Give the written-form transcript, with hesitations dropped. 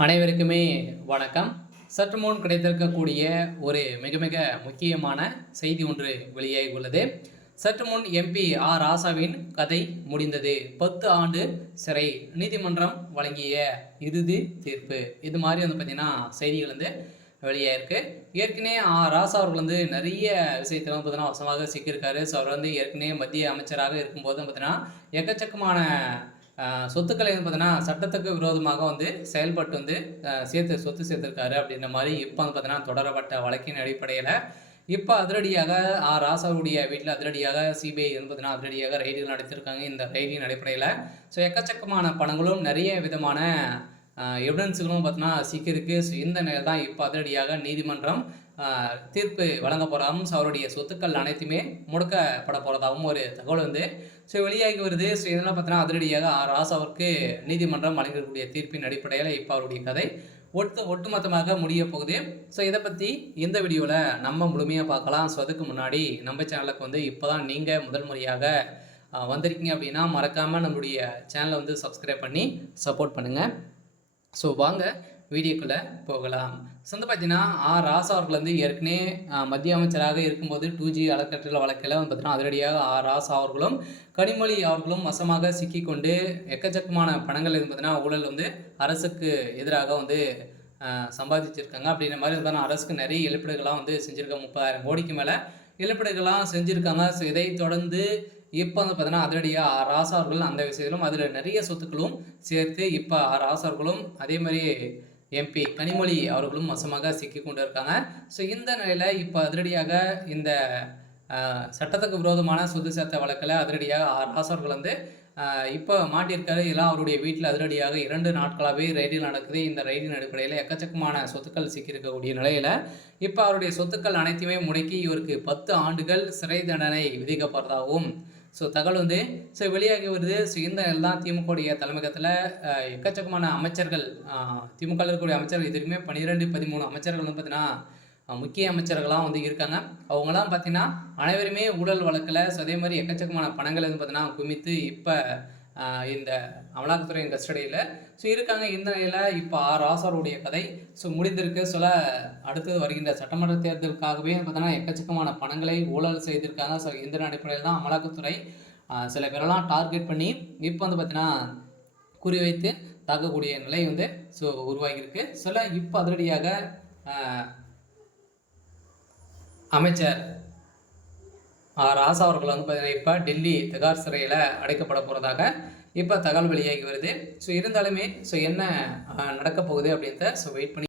அனைவருக்குமே வணக்கம். சற்று முன் கிடைத்திருக்கக்கூடிய ஒரு மிக மிக முக்கியமான செய்தி ஒன்று வெளியாகி உள்ளது. சற்று முன் எம்பி ஆர் ராசாவின் கதை முடிந்தது, 10 ஆண்டு சிறை, நீதிமன்றம் வழங்கிய இறுதி தீர்ப்பு. இது மாதிரி பார்த்தீங்கன்னா செய்திகள் வெளியாயிருக்கு. ஏற்கனவே ராசா அவர்கள் நிறைய விஷயத்தில் பார்த்தீங்கன்னா வசமாக சிக்கியிருக்காரு. ஸோ அவர் ஏற்கனவே மத்திய அமைச்சராக இருக்கும்போது பார்த்தீங்கன்னா எக்கச்சக்கமான சொத்துக்களை பார்த்தீங்கன்னா சட்டத்துக்கு விரோதமாக செயல்பட்டு சொத்து சேர்த்துருக்காரு அப்படின்ற மாதிரி இப்போ பார்த்தீங்கன்னா தொடரப்பட்ட வழக்கின் அடிப்படையில் இப்போ அதிரடியாக ராசாவுடைய வீட்டில் அதிரடியாக சிபிஐ பார்த்தீங்கன்னா அதிரடியாக ரைடுகள் நடத்தியிருக்காங்க. இந்த ரைடின் அடிப்படையில் ஸோ எக்கச்சக்கமான பணங்களும் நிறைய விதமான எவிடன்ஸுகளும் பார்த்தீங்கன்னா சிக்கிருக்கு. ஸோ இந்த நிலையில் தான் இப்போ அதிரடியாக நீதிமன்றம் தீர்ப்பு வழங்க போகிறதாகவும் ஸோ அவருடைய சொத்துக்கள் அனைத்துமே முடக்கப்பட போகிறதாகவும் ஒரு தகவல் ஸோ வெளியாகி வருது. ஸோ இதெல்லாம் பார்த்தீங்கன்னா அதிரடியாக ராசாவிற்கு நீதிமன்றம் வழங்கக்கூடிய தீர்ப்பின் அடிப்படையில் இப்போ அவருடைய கதை ஒட்டுமொத்தமாக முடிய போகுது. ஸோ இதை பற்றி இந்த வீடியோவில் நம்ம முழுமையாக பார்க்கலாம். ஸோ அதுக்கு முன்னாடி நம்ம சேனலுக்கு இப்போ தான் நீங்கள் முதல் முறையாக வந்திருக்கீங்க அப்படின்னா மறக்காமல் நம்மளுடைய சேனலை சப்ஸ்கிரைப் பண்ணி சப்போர்ட் பண்ணுங்கள். ஸோ வாங்க வீடியோக்குள்ளே போகலாம். ஸோ பார்த்தீங்கன்னா ராசா அவர்கள் ஏற்கனவே மத்திய அமைச்சராக இருக்கும்போது 2G அறக்கட்டளை வழக்கில் பார்த்தீங்கன்னா அதிரடியாக ராசா அவர்களும் கனிமொழி அவர்களும் வசமாக சிக்கிக்கொண்டு எக்கச்சக்கமான பணங்கள் பார்த்தீங்கன்னா ஊழல் அரசுக்கு எதிராக சம்பாதிச்சிருக்காங்க. அப்படின்ற மாதிரி பார்த்தீங்கன்னா அரசுக்கு நிறைய இழப்பீடுகள்லாம் செஞ்சுருக்காங்க. 30,000 கோடிக்கு மேலே இழப்பீடுகள்லாம் செஞ்சுருக்காங்க. ஸோ இதை தொடர்ந்து இப்போ பார்த்தீங்கன்னா அதிரடியாக ராசா அவர்கள் அந்த விஷயத்திலும் அதில் நிறைய சொத்துக்களும் சேர்த்து இப்போ ராசா அவர்களும் அதே மாதிரி எம்பி கனிமொழி அவர்களும் வசமாக சிக்கி கொண்டு இருக்காங்க. ஸோ இந்த நிலையில் இப்போ அதிரடியாக இந்த சட்டத்துக்கு விரோதமான சொத்து சேர்த்த வழக்கில் அதிரடியாக ராசா அவர்கள் இப்போ மாட்டியிருக்காரு. இதெல்லாம் அவருடைய வீட்டில் அதிரடியாக 2 நாட்களாகவே ரைடில் நடக்குது. இந்த ரைடின் அடிப்படையில் எக்கச்சக்கமான சொத்துக்கள் சிக்கியிருக்கக்கூடிய நிலையில் இப்போ அவருடைய சொத்துக்கள் அனைத்தையுமே முடக்கி இவருக்கு 10 ஆண்டுகள் சிறை தண்டனை விதிக்கப்படுறதாகவும் ஸோ தகவல் ஸோ வெளியாகி வருது. ஸோ இந்த எல்லாம் திமுகவுடைய தலைமையகத்தில் எக்கச்சக்கமான அமைச்சர்கள், திமுகவில் இருக்கக்கூடிய அமைச்சர்கள் இதுக்குமே 12-13 அமைச்சர்கள் பார்த்தீங்கன்னா முக்கிய அமைச்சர்கள்லாம் இருக்காங்க. அவங்களாம் பார்த்தீங்கன்னா அனைவருமே ஊழல் வழக்கில் ஸோ அதே மாதிரி எக்கச்சக்கமான பணங்கள் பார்த்தீங்கன்னா குமித்து இப்போ இந்த அமலாக்கத்துறையின் கஸ்டடியில் ஸோ இருக்காங்க. இந்த நிலையில் இப்போ ராசாவுடைய கதை ஸோ முடிந்திருக்கு. சொல்ல அடுத்தது வருகின்ற சட்டமன்ற தேர்தலுக்காகவே பார்த்தீங்கன்னா எக்கச்சக்கமான பணங்களை ஊழல் செய்திருக்காங்க. ஸோ இந்த அடிப்படையில் தான் அமலாக்கத்துறை சில பேரெல்லாம் டார்கெட் பண்ணி இப்போ பார்த்தீங்கன்னா குறிவைத்து தாக்கக்கூடிய நிலை ஸோ உருவாகியிருக்கு. சொல்ல இப்போ அதிரடியாக அமைச்சர் ராசா அவர்கள் பார்த்தீங்கன்னா இப்போ டெல்லி திகார் சிறையில் அடைக்கப்பட போகிறதாக இப்போ தகவல் வெளியாகி வருது. ஸோ இருந்தாலுமே ஸோ என்ன நடக்க போகுது அப்படின்றத ஸோ வெயிட் பண்ணி